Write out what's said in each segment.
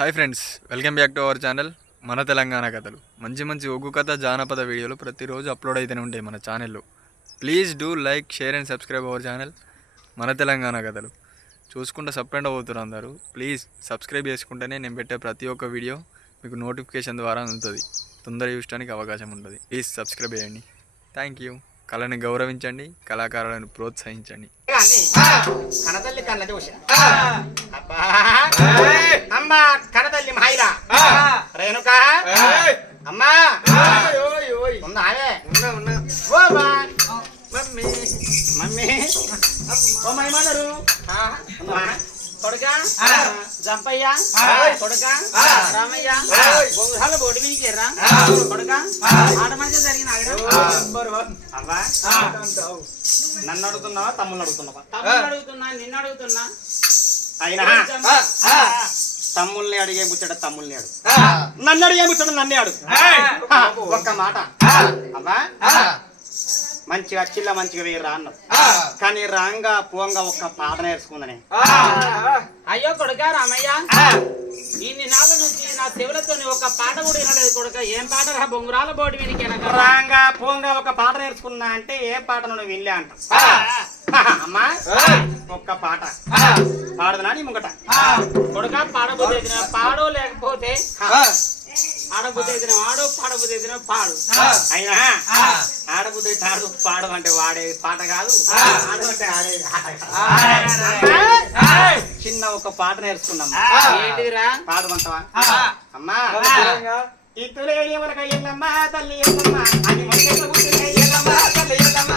Hi friends, welcome back to our channel మన తెలంగాణ కథలు. మంచి మంచి ఒగ్గు కథ జానపద వీడియోలు ప్రతిరోజు అప్లోడ్ అయితేనే ఉంటాయి మన ఛానల్లో. Please do like, share and subscribe our channel మన తెలంగాణ కథలు. చూసుకుంటే సబ్స్క్రైబ్ అవుతారు అందరూ. ప్లీజ్ సబ్స్క్రైబ్ చేసుకుంటేనే నేను పెట్టే ప్రతి ఒక్క వీడియో మీకు నోటిఫికేషన్ ద్వారా అందుతుంది, తొందరగా చూడడానికి అవకాశం ఉంటుంది. ప్లీజ్ సబ్స్క్రైబ్ చేయండి. Thank you. కళని గౌరవించండి, కళాకారులను ప్రోత్సహించండి. కనతల్లి కళ్ళ దోష అమ్మ కనతల్లి మహిళ రేణుక అమ్మా mummy mummy oh my mother కొడుక జంపయ్య కొడుక రామయ్య బొంగురాల బోటి మీకేరా కొడుక ఆట మంచి జరిగిన అవ్వా నన్ను అడుగుతున్నావా తమ్ముళ్ళు అడుగుతున్నావా? తమ్ముళ్ళు అడుగుతున్నా, నిన్ను అడుగుతున్నా. అయినా తమ్ముల్ని అడిగే ముచ్చట తమ్ముల్ని అడుగు, నన్ను అడిగే ముచ్చట నన్నే అడుగు. ఒక్క మాట అవ్వా, మంచిగా చిల్ల మంచిగా వేయరా అన్నావు, కానీ రాంగా పోంగా ఒక్క పాట నేర్చుకుందని. అయ్యో కొడుక రామయ్య, ఇన్ని నాళ్ళ నుంచి నా చెవులతో ఒక పాట కూడా వినలేదు కొడుక. ఏం పాట రా? బొంగురాల బోటి వీనికి రాంగా పోంగా ఒక పాట నేర్చుకున్నా అంటే ఏ పాట నువ్వు వినలే అంట. అమ్మా ఒక్క పాట పాడదునా నీ ముంగట కొడుక? పాడబోతే పాడో, లేకపోతే ఆడబుద్ధి అయితే ఆడు, పాడబుద్ధి అయితే పాడు. అయినా ఆడబుద్ధి ఆడు, పాడు అంటే వాడే పాట కాదు, ఆడు అంటే ఆడేది చిన్న ఒక పాట నేర్చుకున్నాం. ఏంటిదిరా? పాడమంటావా? అమ్మా ఇతులే ఎవరిక ఎల్లమ్మ తల్లి ఎల్లమ్మ అని ఎల్లమ్మ తల్లి ఎల్లమ్మ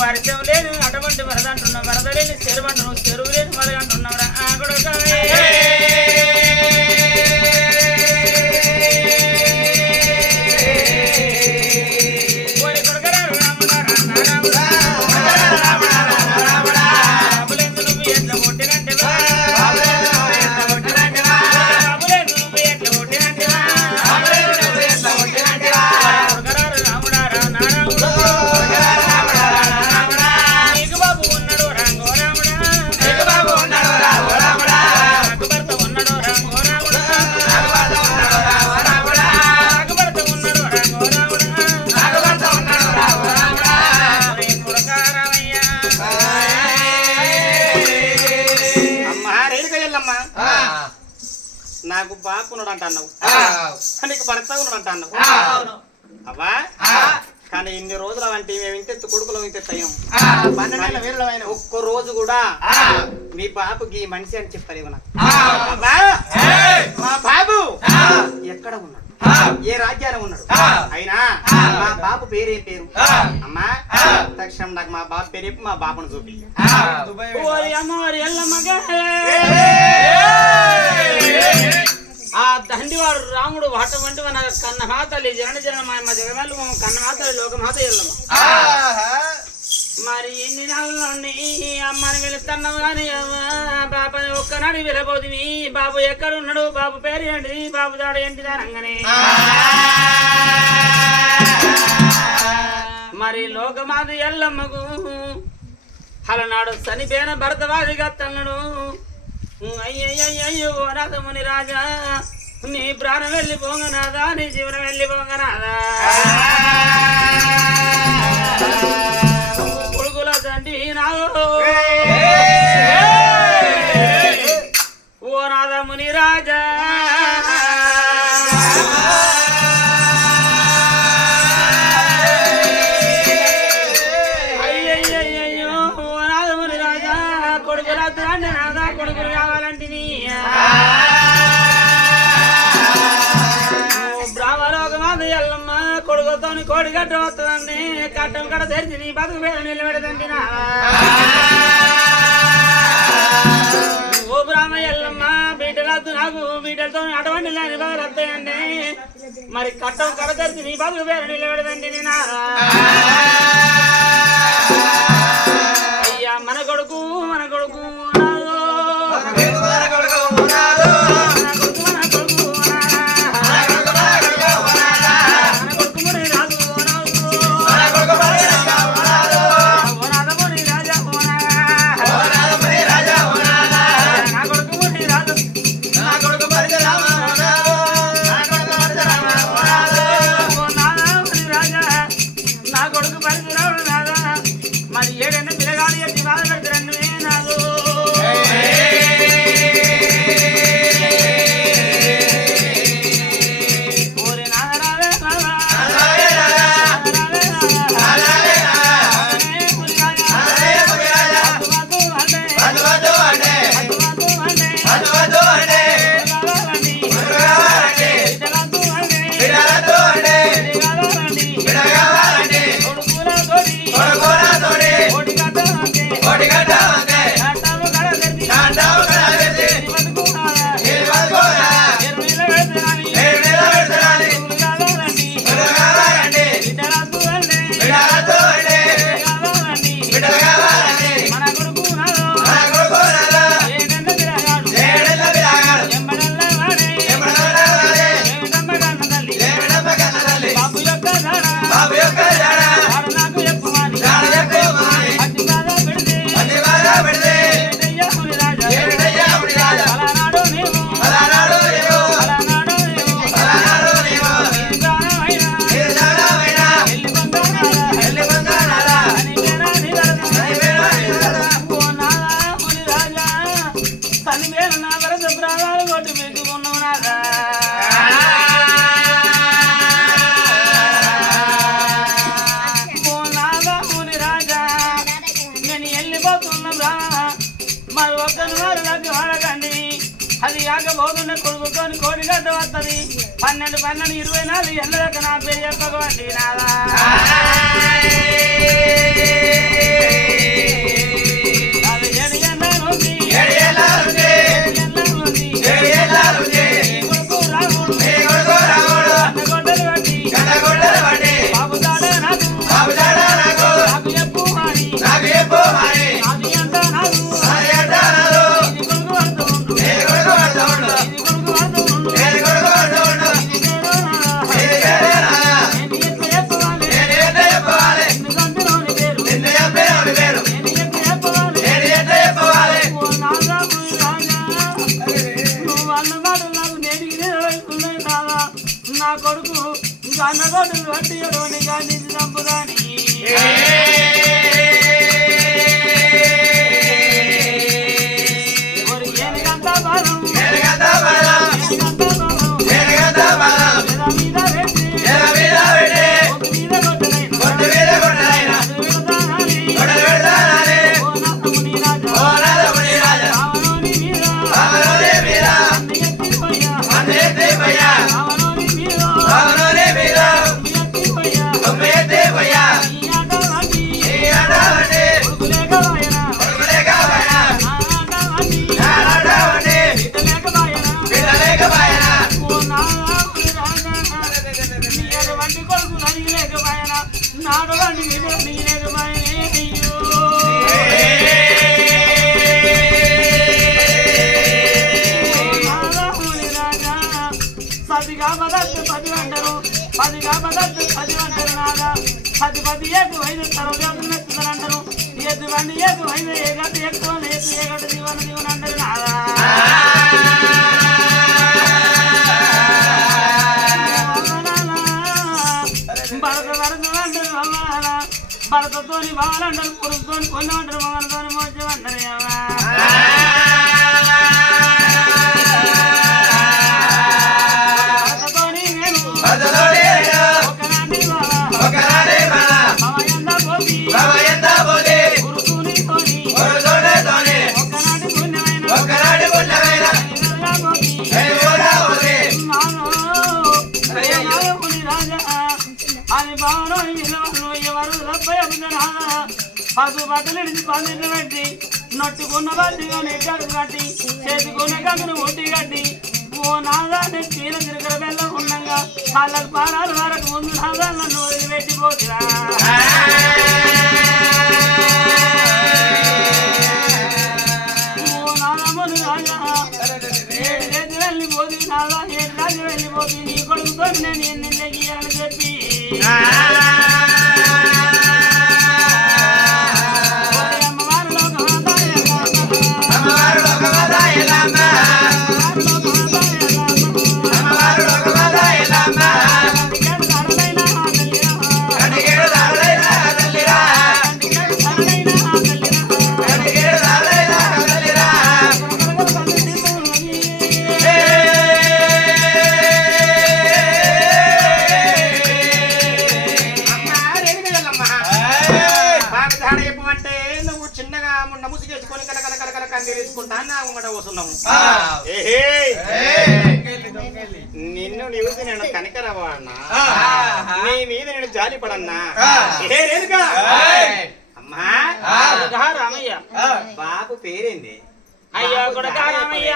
వర్షం లేని అటువంటి వరద అంటున్నావు, వరద లేని చెరువు అంటున్నావు, చెరువు లేని వరద అంటున్నావురా ఉన్నాడు రా నాకు బాపు ఉన్నాడు అంట అన్నావు, నీకు భర్త ఉన్నాడు అంట అన్నావు అవ్వా. కానీ ఇన్ని రోజులు అంటే మేము ఇంత కొడుకులు ఇంత అయ్యాం. 12 వేలమైన ఒక్క రోజు కూడా మీ బాబుకి మనిషి అని చెప్తారేమో నాకు. అవ్వా మా బాబు ఎక్కడ ఉన్నాడు, ఏ రాజ్యాన్ని ఉన్నాడు? అయినా మా బాబు పేరేం పేరు? అమ్మా తక్షణం నాకు మా బాబు పేరు చెప్పి మా బాబును చూపి. ఆ దండివాడు రాముడు అటువంటి మన కన్న మాతలి జన జన మా జగమెల్లు కన్న మాతలి లోకమాత ఎల్లమ్మ. మరి ఎన్ని నెలల నుండి అమ్మని వెళుతున్నావు కానీ బాబాని ఒక్కనాడు వెళ్ళబోతుంది. బాబు ఎక్కడున్నాడు, బాబు పేరు ఏంటి, బాబు దాడు ఏంటి అనగానే మరి లోకమాత ఎల్లమ్మకు అలనాడు చనిపోయిన భరతవాదిగా తన్నడు. అయ్యయ్యో నాథముని రాజా, నీ ప్రాణం వెళ్ళిపోగనాదా, నీ జీవనం వెళ్ళిపోగనాదా, కొడుకుల తండ్రి నాదో ఓ నాథముని రాజా. అయ్యయ్యో ఓ నాథముని రాజా, కొడుకుల తండ్రి నాదా, కొడుకులు కావాలంటే బ్రాహ్మలోకమాత ఎల్లమ్మ కొడుకుతో కోడి గట్ట వస్తుందండి. కట్టం కడ తెరిచి నీ బతుకు పేరు నిలబెడదండి నా ఓ బ్రాహ్మ ఎల్లమ్మ. బీటలద్దు నాకు, బీటలతో అటువంటి లేని బదులు వస్తాయండి. మరి కట్టం కడ తెరిచి నీ బతుకు పేరు నిలబెడదండి నా అయ్యా. మన కొడుకు మరి ఏడైనా పిల్లగాడు ఎట్టి బాధ పెడతారండి నాకు. మరి ఒక్కని వారు నాకు వాడకండి. అది ఆగబోతున్న కొడుకుతోని కోడి గడ్డ వస్తుంది. 12 24 ఎండ దాకా నా పేరు చెప్పకండి నాదా. నా కొడుకు అన్నగోడు వడ్డీ కానీ చంపుదాని ఏనికంతా బాధం పది పది ఏకు ఐదు తరగతి నెత్తుతారంటారు ఎద్దు బండి ఏకు ఐదు ఏ గట్టు ఎక్కువ ఎత్తు ఏ గట్టు దీవన దీవన అంటారు నాదా భరత భరత అంటారు అమ్మాల భరతతోని బాలంటారు పురుషుతోని కొన్ని అంటారు మగలతోని మోసం అంటారు పసు బట్టలు పందిట్లు పెట్టి నొట్టుకున్న బట్టిగా నెట్టాడు కట్టి చేతుకున్న గంగును ఒట్టి కట్టి ఓ నాదాన్ని చీర తిరగల బెల్లం ఉండగా వాళ్ళకి పారాలు వరకు ముందు నాదా నన్ను వదిలిపెట్టిపోతురా ఓ నాదమ్మను రాజా ఏడు వెళ్ళిపోతుంది నాదా ఏడు రాజు వెళ్ళిపోతుంది నీ కొడుకుతో నేను నిన్న గీయాలని చెప్పి నిన్ను నీవుసి నేను కనికరవాడినా నీ మీద నేను జాలిపడన్నా అమ్మా రామయ్య బాబు పేరేంది అయ్యా కొడకా రామయ్య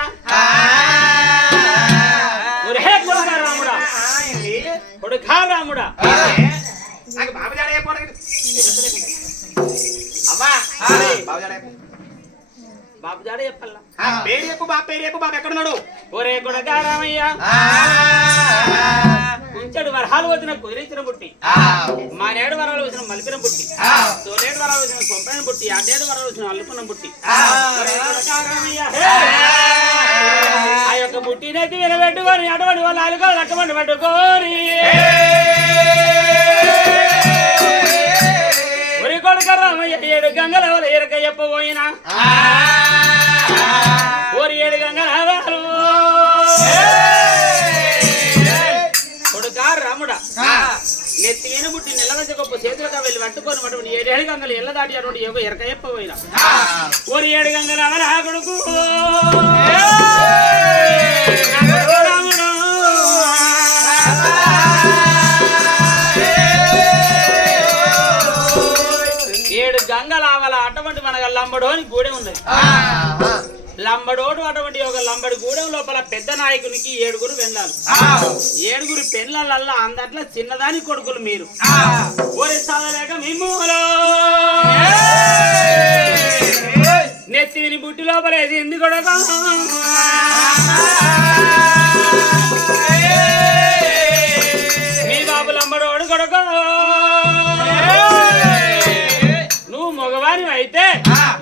రాముడా కొడుకా రాముడా నాకు బాబు జాడ అమ్మా బాబు జాడ బాబు జాడ చెప్పల్లా పేరు చెప్పు బాబు ఎక్కడున్నాడు ఒరే కొడకా రామయ్య ఉంచడు వరహాలు వచ్చిన కుదిరించిన బుట్టి మా నేడు వరాలు వచ్చిన మలిపిన బుట్టి తోలేడు వరాలు వచ్చిన సొంపైన బుట్టి అడ్డేడు వరాలు వచ్చిన అల్లుకున్న బుట్టి ఆ యొక్క బుట్టినైతే వినబెట్టుకొని అటువంటి వాళ్ళు అలుకో లక్కమండి పట్టుకోని ఒరి కొడుక రామయ్య ఏడు గంగల వల్ల ఎరక చెప్పబోయినా ఓరి ఏడు గంగల కొడుకా రాముడా నెత్తిన బుట్టి నెలవంచ గొప్ప చేతులుగా వెళ్ళి పట్టుకొని అటువంటి 7 గంగలు ఎల్ల దాటి అటువంటి ఎరక చెప్పబోయినా ఓరి 7 గంగల అవరా కొడుకు గంగలావల అటువంటి మనకు లంబడోని గూడెం ఉన్నది లంబడోడు అటువంటి ఒక లంబడి గూడెం లోపల పెద్ద నాయకునికి 7 వెళ్ళాలి 7 పెళ్ళల్లో అందట్లో చిన్నదాని కొడుకులు మీరు ఓరి చదవలేక మిమ్ములో నెత్తిని బుట్టి లోపలేసి ఎందుకు కొడక మీ బాబు లంబడోడు కొడక నువ్వు మగవాని అయితే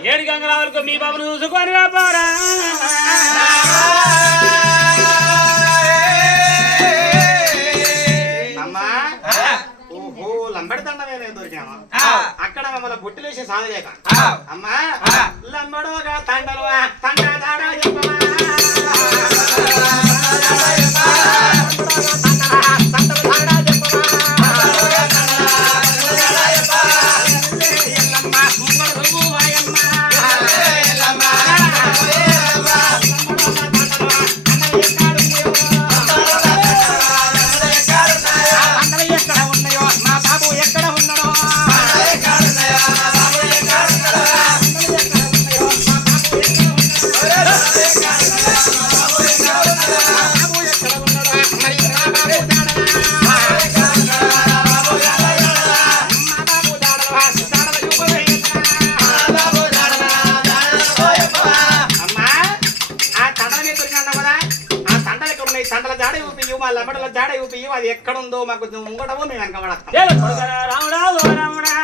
7 గంగరావులకు మీ బాబును చూసుకొని రాపోరా అమ్మా ఓహో లంబడి దండమే దొరికామా అక్కడ మమ్మల్ని బుట్టిలేసి సాగలేక అమ్మా లంబడోగా తండలు తండ చెప్పమా వాళ్ళ అమ్మడలో జాడ చూపి అది ఎక్కడుందో మాకు ముంగటమో మేము వెనకబడతాం. రాముడా రాముడా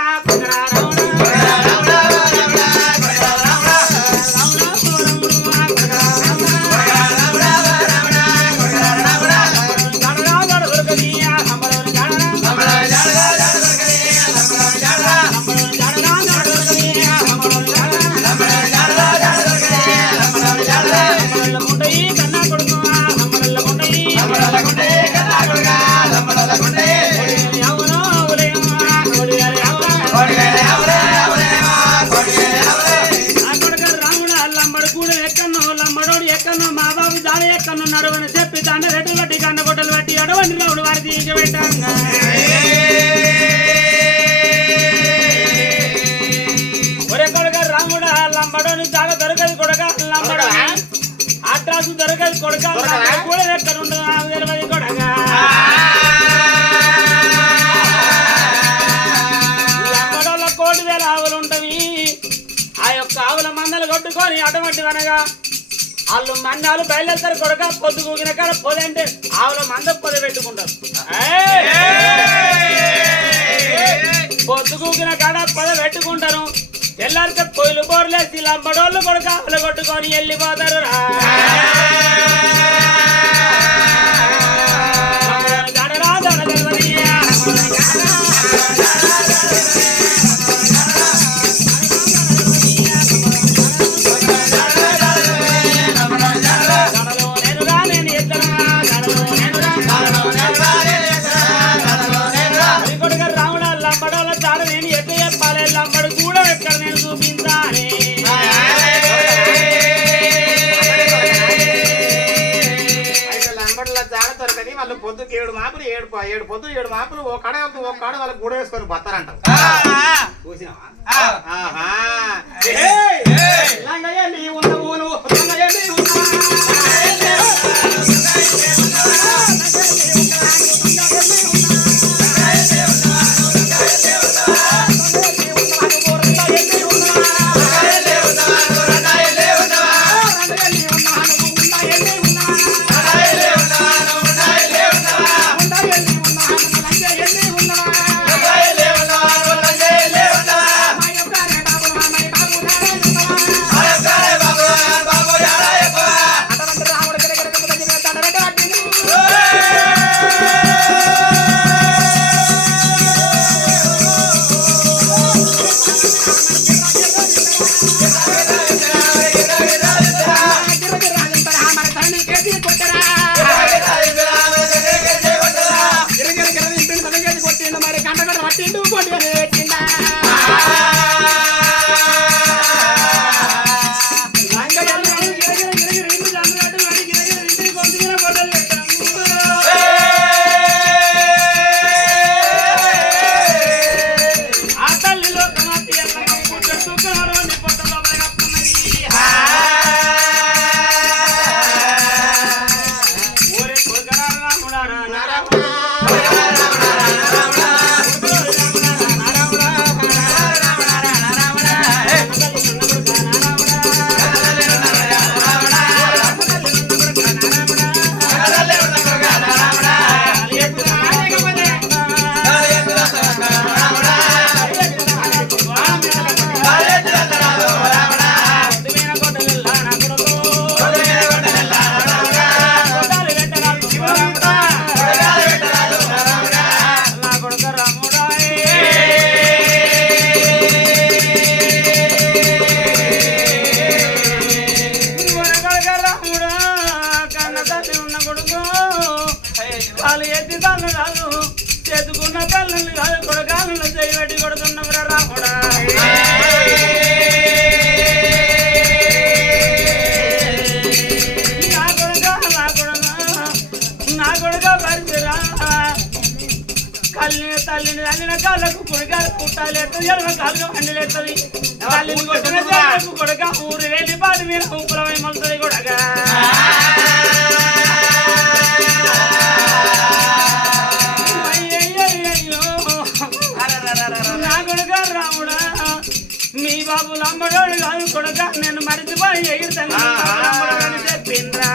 నడవని చెప్పి దండ రెడ్డి బట్టి కన్న గొడ్డలు బట్టి అడవండి రావుడు వారి తీసి పెట్టాను. ఒరే కొడుక రాముడా లంబడోని చాలా దొరకదు కొడక లంబడ అడ్రాసు దొరకదు కొడక కూడా ఎక్కడ ఉండదు తెలియదు కొడక. లంబడోళ్ళ 1,00,000 ఆవులు ఉంటవి. ఆ యొక్క ఆవుల మందలు కొట్టుకొని అటువంటి అనగా వాళ్ళు మన్నాలు బయలుదేరుతారు కొడక. పొద్దు కూగిన కాడ పొదంటే ఆవుల మంద పొద పెట్టుకుంటారు. పొద్దు కూగిన కాడ పొద పెట్టుకుంటారు. తెల్లారితే పొయ్యిలు బోర్లేసి లంబడోళ్ళు కొడక ఆవులు కొట్టుకొని వెళ్ళిపోతారు. లంబడు కూడా ఎక్కడ నేను చూపించాలి. లంబడుల జాడ దొరకని వాళ్ళు పొద్దుకి 7 మాపులు 7 పొద్దు 7 మాపులు ఒక కాడ వాళ్ళకి గూడ వేసుకొని బతారంట. చూసినావా? వాళ్ళు ఎత్తి తల్లు రాదు చేతుకున్న తల్లు కాదు కొడకాలను చేయబెట్టి కొడుతున్నవరా రాముడా. నా కొడుక పరిచిరా తల్లిని తల్లిన కాళ్ళకు కొడుకాలు పుట్టాలి ఎత్తది కాళ్ళు అండిలేస్తుంది. తల్లిని కొట్టిన కొడుక ఊరు వెళ్ళి పాటి మీద ఊపులమై మలుతుంది కొడక. నా కొడుక రాముడా మీ బాబు లంబడోడు కాదు కొడుక నేను మరిచిపోయి ఎగిరితాను చెప్పిండ్రా.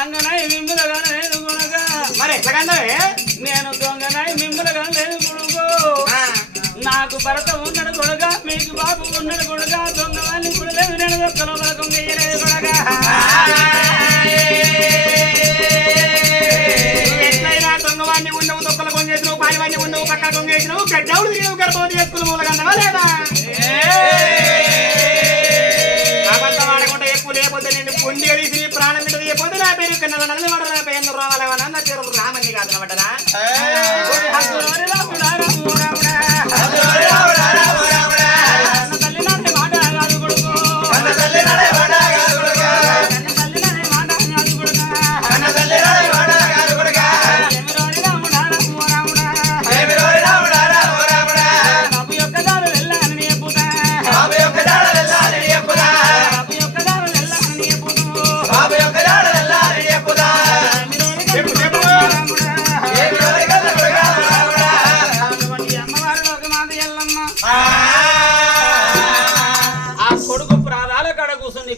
లంగనాయి మిమ్ములుగా లేదు కొడుక మరి ఎట్లాగన్నావే నేను దొంగనాయి మిమ్ములుగా లేదు కొడుకు నాకు భరత ఉన్నాడు కొడుక మీకు బాబు ఉన్నాడు కొడుక దొంగ వాళ్ళని కూడా లేదు నేను దొక్కలో బలకం చేయలేదు కొడుక ఎట్లయినా దొంగవాడిని ఉండవు దొక్కల కొంగేసినావు పాలివాడిని ఉండవు పక్క కొంగేసినావు గడ్డవుడు తిరిగినావు గర్భవతి చేసుకున్న మూలకన్నావా లేదా అబద్ధం ఆడకుండా ఎక్కువ లేకపోతే నేను పొండి అడిసి ప్రాణం మీద లేకపోతే నా పేరు కన్నా నన్ను వాడు నా పేరు రావాలేవా నా పేరు రామన్ని కాదు అనమాట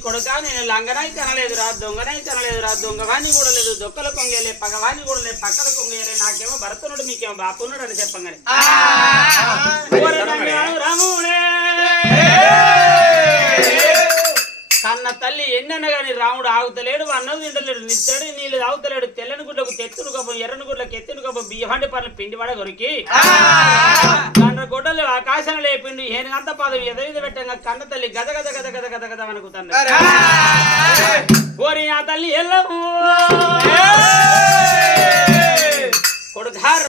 కొడుక నేను లంగనాయి తినలేదురా దొంగనాయి తినలేదురా దొంగవాణ్ణి కూడా లేదు దొక్కల కొంగేలే పగవాణ్ణి కూడా లేదు పక్కల కొంగేలే నాకేమో భరతునుడు మీకేమో బాపున్నాడు అని చెప్పంగానే రాముడే కన్న తల్లి ఎన్నెన్న గాని రాముడు ఆగుతలేడు అన్నది తింటలేడు నిత్తడి నీళ్ళు తాగుతలేడు తెల్లని గుడ్లకు తెత్తుడు కప్పం ఎర్రని గుడ్లకు ఎత్తుడు కప్పం బియ్యమండి పనులు పిండి పడ కొరికి కన్న గొడ్డలు ఆకాశాన్ని లేపిండు ఏనుగంత పాదం ఎదవిద పెట్టంగా కన్న తల్లి గద గద గద గద గద గద అనుకుతాను ఓరి ఆ తల్లి ఎల్లము కొడుకు